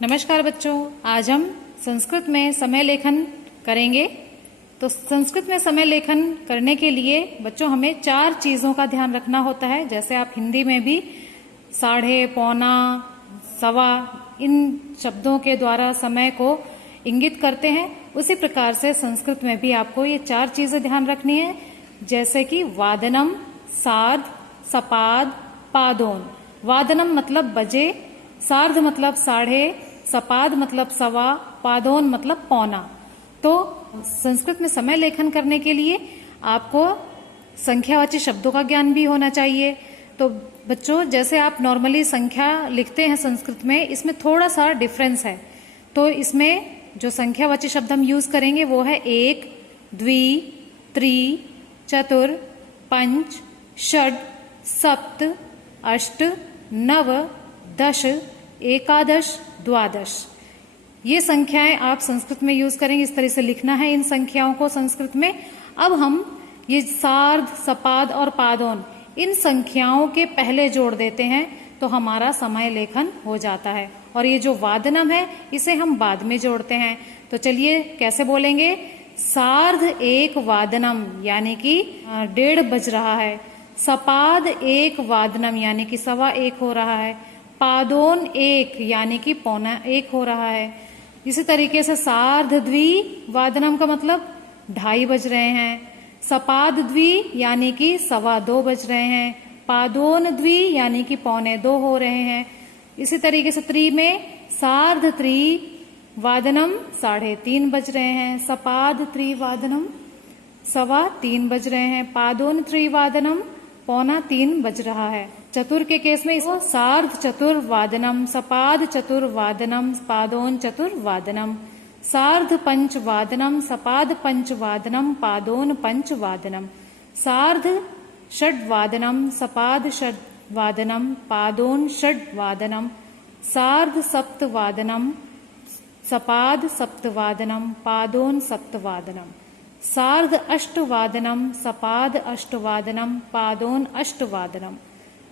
नमस्कार बच्चों, आज हम संस्कृत में समय लेखन करेंगे। तो संस्कृत में समय लेखन करने के लिए बच्चों हमें 4 चीजों का ध्यान रखना होता है। जैसे आप हिंदी में भी साढ़े, पौना, सवा इन शब्दों के द्वारा समय को इंगित करते हैं, उसी प्रकार से संस्कृत में भी आपको ये 4 चीजें ध्यान रखनी है। जैसे कि वादनम, सार्ध, सपाद, पादोन। वादनम मतलब बजे, सार्ध मतलब साढ़े, सपाद मतलब सवा, पादोन मतलब पौना। तो संस्कृत में समय लेखन करने के लिए आपको संख्यावाची शब्दों का ज्ञान भी होना चाहिए। तो बच्चों, जैसे आप नॉर्मली संख्या लिखते हैं संस्कृत में, इसमें थोड़ा सा डिफरेंस है। तो इसमें जो संख्यावाची शब्द हम यूज करेंगे वो है एक, द्वि, त्रि, चतुर, पंच, षड, सप्त, अष्ट, नव, दश, एकादश, द्वादश। ये संख्याएं आप संस्कृत में यूज करेंगे। इस तरह से लिखना है इन संख्याओं को संस्कृत में। अब हम ये सार्ध, सपाद और पादोन इन संख्याओं के पहले जोड़ देते हैं तो हमारा समय लेखन हो जाता है। और ये जो वादनम है इसे हम बाद में जोड़ते हैं। तो चलिए कैसे बोलेंगे। सार्ध एक वादनम यानी कि 1:30 बज रहा है। सपाद एक वादनम यानी कि 1:15 हो रहा है। पादोन एक यानी कि 1:45 हो रहा है। इसी तरीके से सार्ध द्वि वादनम का मतलब 2:30 बज रहे हैं। सपाद द्वि यानी कि 2:15 बज रहे हैं। पादोन द्वि यानी कि 1:45 हो रहे हैं। इसी तरीके से त्रि में सार्ध त्रि वादनम 3:30 बज रहे हैं। सपाद त्रि वादनम 2:15 बज रहे हैं। पादोन त्रि वादनम 2:45 बज रहा है। चतुर के केस में इसको सार्ध चतुर्वादनम, सपाद चतुर्वादनम, पादोन चतुर्वादनम, सार्ध पंचवादनम, सपाद पंचवादनम, पादोन पंचवादनम, सार्ध षड्वादनम, सपाद षड्वादनम, पादोन षड्वादनम, सार्ध सप्तवादनम, सपाद सप्तवादनम, पादोन सप्तवादनम, सार्ध अष्टवादनम, सपाद अष्टवादनम, पादोन अष्टवादनम,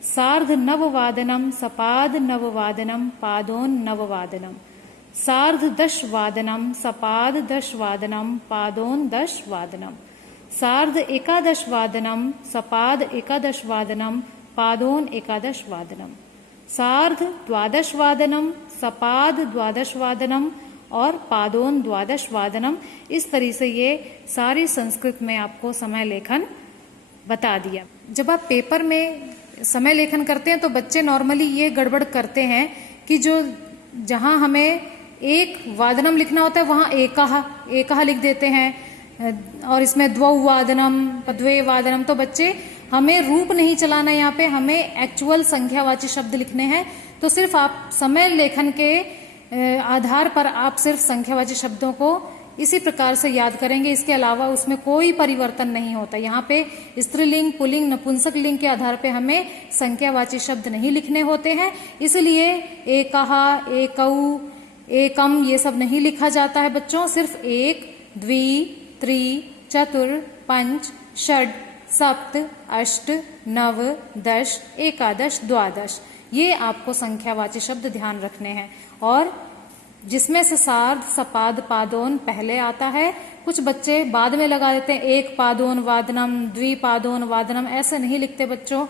सार्ध नववादनम, सपाद नववादनम, पादोन नववादनम, सार्ध दशवादनम, सपाद दशवादनम, पादोन दशवादनम, सार्ध एकादशवादनम, सपाद एकादशवादनम, पादोन एकादशवादनम, सार्ध द्वादशवादनम, सपाद द्वादशवादनम और पादोन द्वादशवादनम। इस तरह से ये सारी संस्कृत में आपको समय लेखन बता दिया। जब आप पेपर में समय लेखन करते हैं तो बच्चे नॉर्मली ये गड़बड़ करते हैं कि जो जहां हमें एक वादनम लिखना होता है वहां एकहा लिख देते हैं और इसमें द्वौवादनम, द्वे वादनम। तो बच्चे हमें रूप नहीं चलाना, यहाँ पे हमें एक्चुअल संख्यावाची शब्द लिखने हैं। तो सिर्फ आप समय लेखन के आधार पर आप सिर्फ संख्यावाची शब्दों को इसी प्रकार से याद करेंगे। इसके अलावा उसमें कोई परिवर्तन नहीं होता। यहाँ पे स्त्रीलिंग, पुल्लिंग, नपुंसक लिंग के आधार पे हमें संख्यावाची शब्द नहीं लिखने होते हैं। इसलिए एकहा, एकौ, एकम ये सब नहीं लिखा जाता है बच्चों। सिर्फ एक, द्वि, त्रि, चतुर, पंच, षड, सप्त, अष्ट, नव, दश, एकादश, द्वादश ये आपको संख्यावाची शब्द ध्यान रखने हैं। और जिसमें से सार्ध, सपाद, पादोन पहले आता है। कुछ बच्चे बाद में लगा देते हैं एक पादोन वादनम, द्विपादोन वादनम, ऐसे नहीं लिखते बच्चों।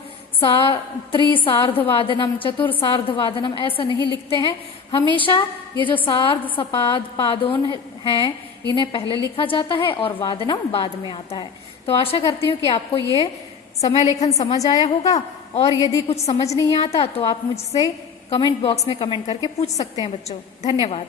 त्रि सार्ध वादनम, चतुर सार्ध वादनम ऐसे नहीं लिखते हैं। हमेशा ये जो सार्ध, सपाद, पादोन हैं इन्हें पहले लिखा जाता है और वादनम बाद में आता है। तो आशा करती हूँ कि आपको ये समय लेखन समझ आया होगा। और यदि कुछ समझ नहीं आता तो आप मुझसे कमेंट बॉक्स में कमेंट करके पूछ सकते हैं बच्चों। धन्यवाद।